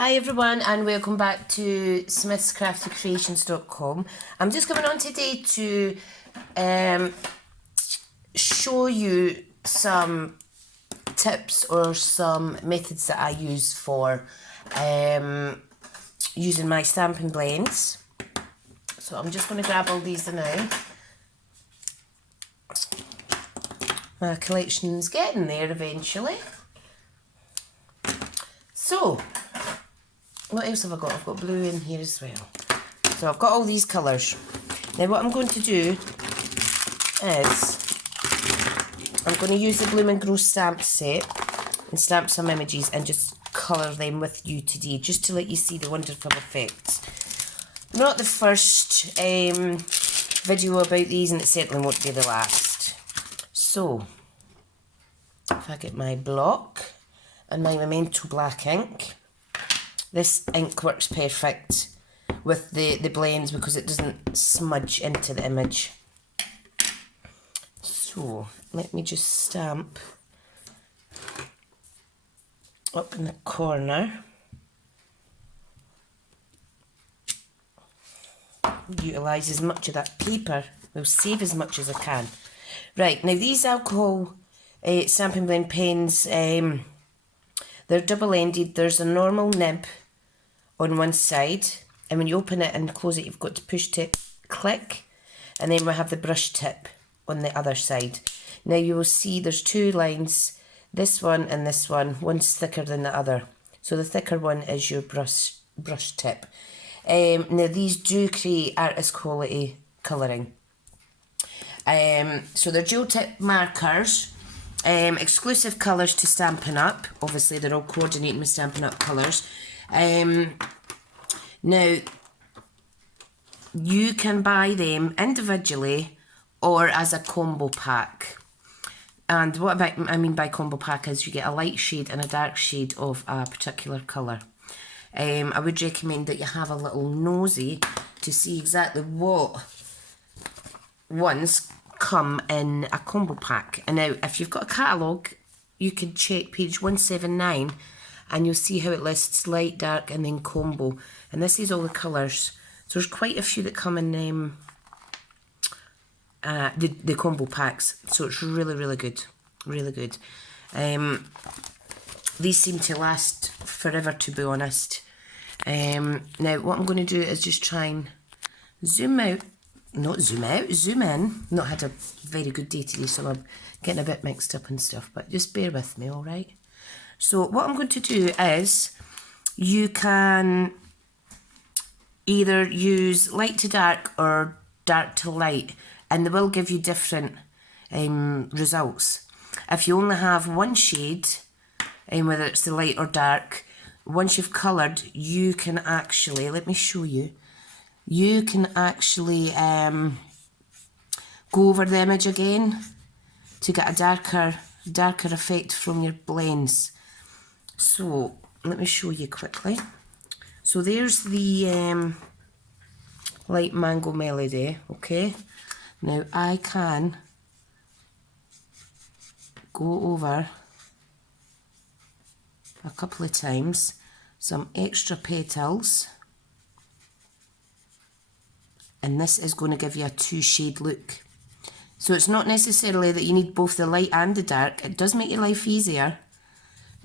Hi everyone and welcome back to SmithsCraftyCreations.com. I'm just coming on today to show you some tips or some methods that I use for using my Stampin Blends. So I'm just going to grab all these now. My collection's getting there eventually. So, what else have I got? I've got blue in here as well. So I've got all these colours. Now what I'm going to do is I'm going to use the Bloom and Grow stamp set and stamp some images and just colour them with you today, just to let you see the wonderful effects. Not the first video about these, and it certainly won't be the last. So, if I get my block and my Memento black ink. This ink works perfect with the blends because it doesn't smudge into the image. So, let me just stamp up in the corner. Utilise as much of that paper. We'll save as much as I can. Right, now these alcohol Stampin' Blend pens, they're double-ended. There's a normal nib on one side, and when you open it and close it, you've got to push to click, and then we have the brush tip on the other side. Now you will see there's two lines, this one and this one. One's thicker than the other. So the thicker one is your brush tip. Now these do create artist quality colouring. So they're gel tip markers. Exclusive colours to Stampin' Up. Obviously they're all coordinating with Stampin' Up colours. Now you can buy them individually or as a combo pack. And what I mean by combo pack is you get a light shade and a dark shade of a particular colour. I would recommend that you have a little nosy to see exactly what ones come in a combo pack. And now if you've got a catalogue, you can check page 179 and you'll see how it lists light, dark and then combo, and this is all the colours. So there's quite a few that come in the combo packs, so it's really good, really good. These seem to last forever, to be honest. Now what I'm going to do is just try and zoom in. Not had a very good day today, so I'm getting a bit mixed up and stuff, but just bear with me, alright? So what I'm going to do is, you can either use light to dark or dark to light, and they will give you different results. If you only have one shade, whether it's the light or dark, once you've coloured, you can actually, let me show you, you can actually go over the image again to get a darker effect from your blends. So let me show you quickly. So there's the light mango melody. Okay, now I can go over a couple of times, some extra petals, and this is going to give you a two-shade look. So it's not necessarily that you need both the light and the dark. It does make your life easier.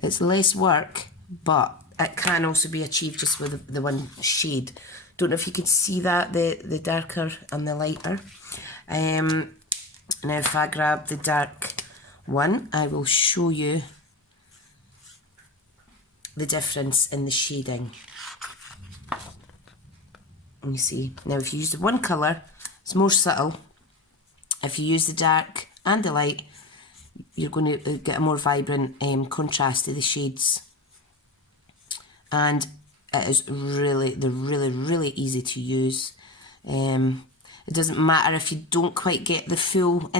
It's less work, but it can also be achieved just with the one shade. Don't know if you could see that, the darker and the lighter. Now if I grab the dark one, I will show you the difference in the shading. You see, now if you use the one colour, it's more subtle. If you use the dark and the light, you're going to get a more vibrant contrast to the shades. And it is they're really easy to use. It doesn't matter if you don't quite get the full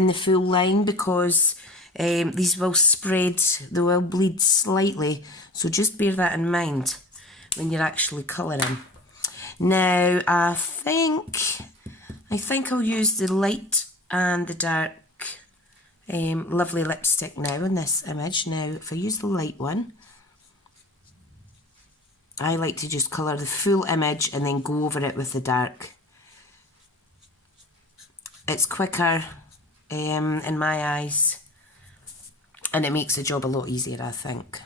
line, because these will spread, they will bleed slightly, so just bear that in mind when you're actually colouring. Now I think I'll use the light and the dark lovely lipstick now in this image. Now if I use the light one, I like to just colour the full image and then go over it with the dark. It's quicker in my eyes, and it makes the job a lot easier, I think.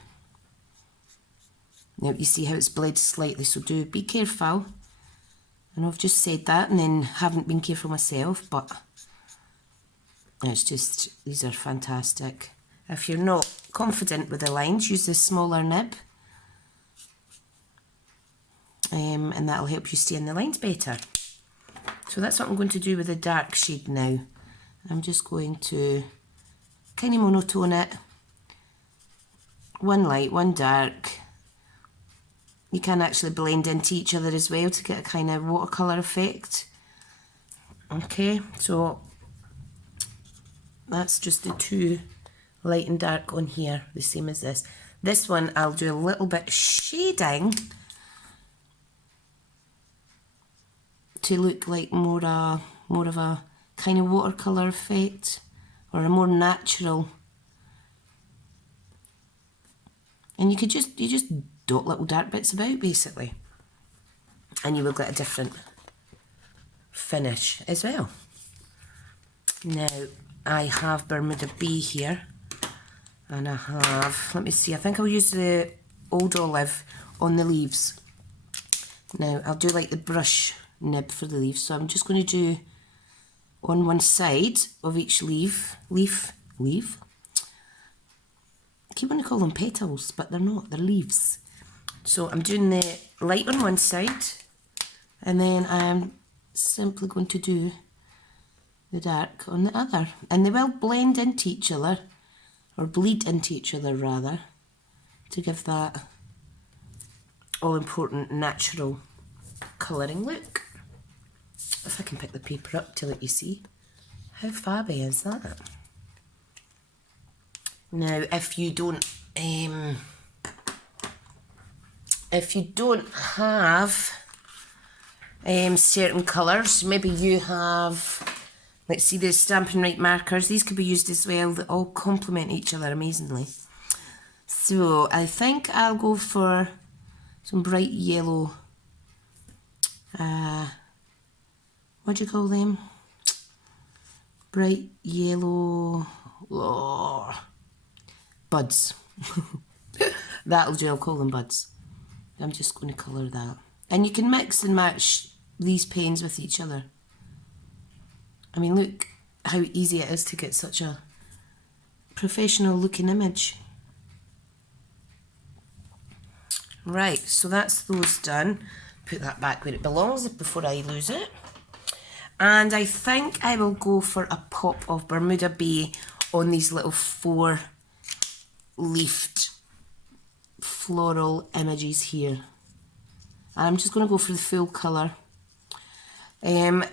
Now you see how it's bled slightly, so do be careful. I know I've just said that and then haven't been careful myself, but it's just, these are fantastic. If you're not confident with the lines, use the smaller nib, and that'll help you stay in the lines better. So that's what I'm going to do with the dark shade now. I'm just going to kind of monotone it. One light, one dark. You can actually blend into each other as well to get a kind of watercolour effect. Okay, so that's just the two light and dark on here, the same as this. This one I'll do a little bit of shading to look like more of a kind of watercolour effect, or a more natural. And you just dot little dark bits about basically, and you will get a different finish as well. Now I have Bermuda Bay here, and I have, let me see, I think I'll use the Old Olive on the leaves. Now I'll do like the brush nib for the leaves, so I'm just going to do on one side of each leaf. I keep wanting to call them petals, but they're not, they're leaves. So I'm doing the light on one side, and then I'm simply going to do the dark on the other. And they will blend into each other, or bleed into each other rather, to give that all-important natural colouring look. If I can pick the paper up to let you see. How fabby is that? Now if you don't have certain colours, maybe you have, let's see, the Stampin' Right markers, these could be used as well, that all complement each other amazingly. So I think I'll go for some bright yellow, what do you call them? Bright yellow, buds. That'll do, I'll call them buds. I'm just going to colour that. And you can mix and match these paints with each other. I mean, look how easy it is to get such a professional looking image. Right, so that's those done. Put that back where it belongs before I lose it. And I think I will go for a pop of Bermuda Bay on these little 4-leafed floral images here. I'm just going to go for the full colour.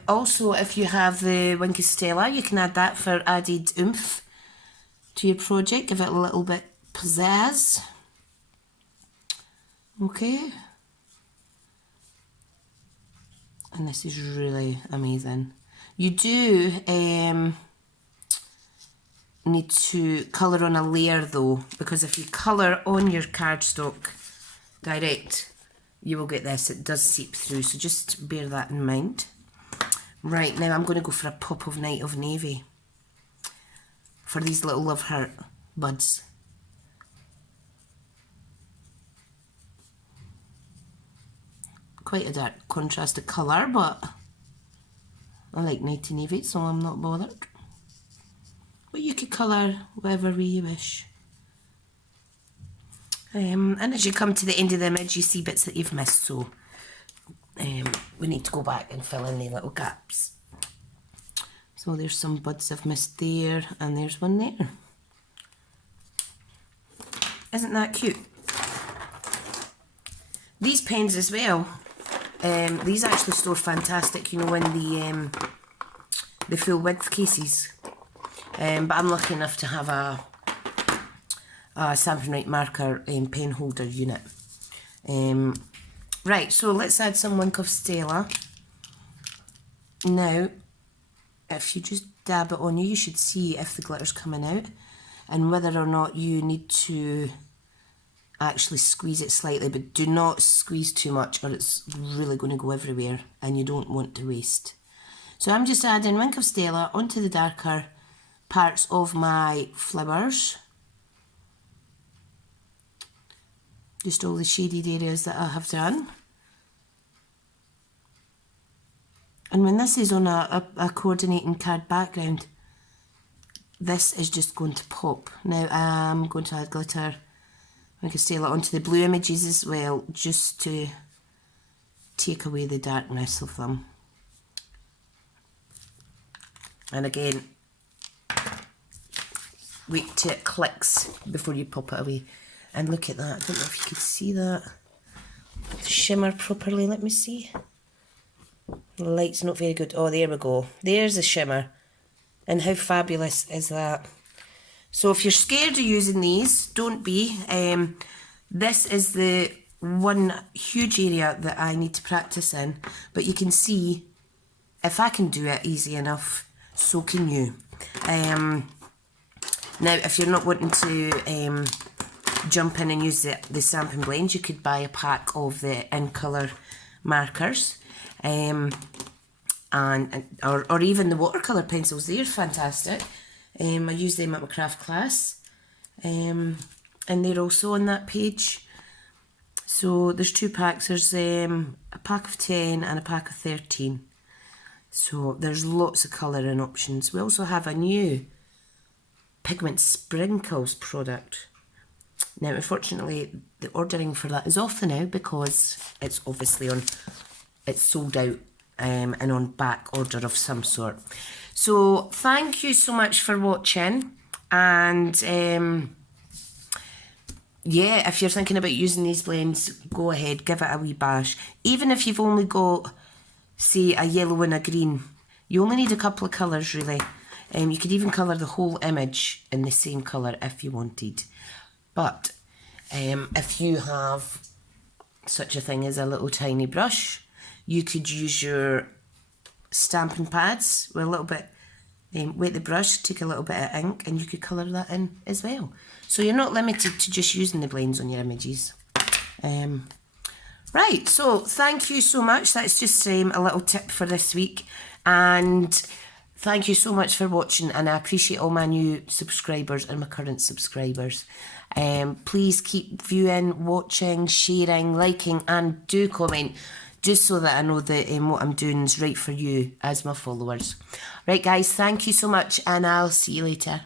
Also, if you have the Winky Stella, you can add that for added oomph to your project, give it a little bit pizzazz. Okay. And this is really amazing. You do need to colour on a layer though, because if you colour on your cardstock direct, you will get this, it does seep through, so just bear that in mind. Right, now I'm going to go for a pop of Night of Navy for these little love heart buds. Quite a dark contrast of colour, but I like Night of Navy, so I'm not bothered. But you could colour whatever way you wish. And as you come to the end of the image, you see bits that you've missed, so we need to go back and fill in the little gaps. So there's some buds I've missed there, and there's one there. Isn't that cute? These pens as well, these actually store fantastic, you know, in the full width cases. But I'm lucky enough to have a Stampin' Right marker pen holder unit. Right, so let's add some Wink of Stella. Now, if you just dab it on you, you should see if the glitter's coming out and whether or not you need to actually squeeze it slightly, but do not squeeze too much or it's really going to go everywhere and you don't want to waste. So I'm just adding Wink of Stella onto the darker parts of my flowers. Just all the shaded areas that I have done. And when this is on a coordinating card background, this is just going to pop. Now I'm going to add glitter, Wink of Stella onto the blue images as well, just to take away the darkness of them. And again, wait till it clicks before you pop it away. And look at that, I don't know if you could see that. Shimmer properly, let me see. The light's not very good. Oh, there we go. There's the shimmer. And how fabulous is that? So if you're scared of using these, don't be. This is the one huge area that I need to practice in. But you can see, if I can do it easy enough, so can you. Now, if you're not wanting to jump in and use the Stampin Blends, you could buy a pack of the in colour markers, or even the watercolour pencils. They're fantastic. I use them at my craft class, and they're also on that page. So there's 2 packs. There's a pack of 10 and a pack of 13. So there's lots of colouring options. We also have a new Pigment Sprinkles product. Now, unfortunately, the ordering for that is off now because it's obviously it's sold out and on back order of some sort. So thank you so much for watching, and yeah, if you're thinking about using these blends, go ahead, give it a wee bash. Even if you've only got, say, a yellow and a green, you only need a couple of colours really. You could even colour the whole image in the same colour if you wanted. But if you have such a thing as a little tiny brush, you could use your stamping pads with a little bit, wet the brush, take a little bit of ink, and you could colour that in as well. So you're not limited to just using the blends on your images. Right, so thank you so much. That's just a little tip for this week. And thank you so much for watching, and I appreciate all my new subscribers and my current subscribers. Please keep viewing, watching, sharing, liking, and do comment, just so that I know that what I'm doing is right for you as my followers. Right guys, thank you so much, and I'll see you later.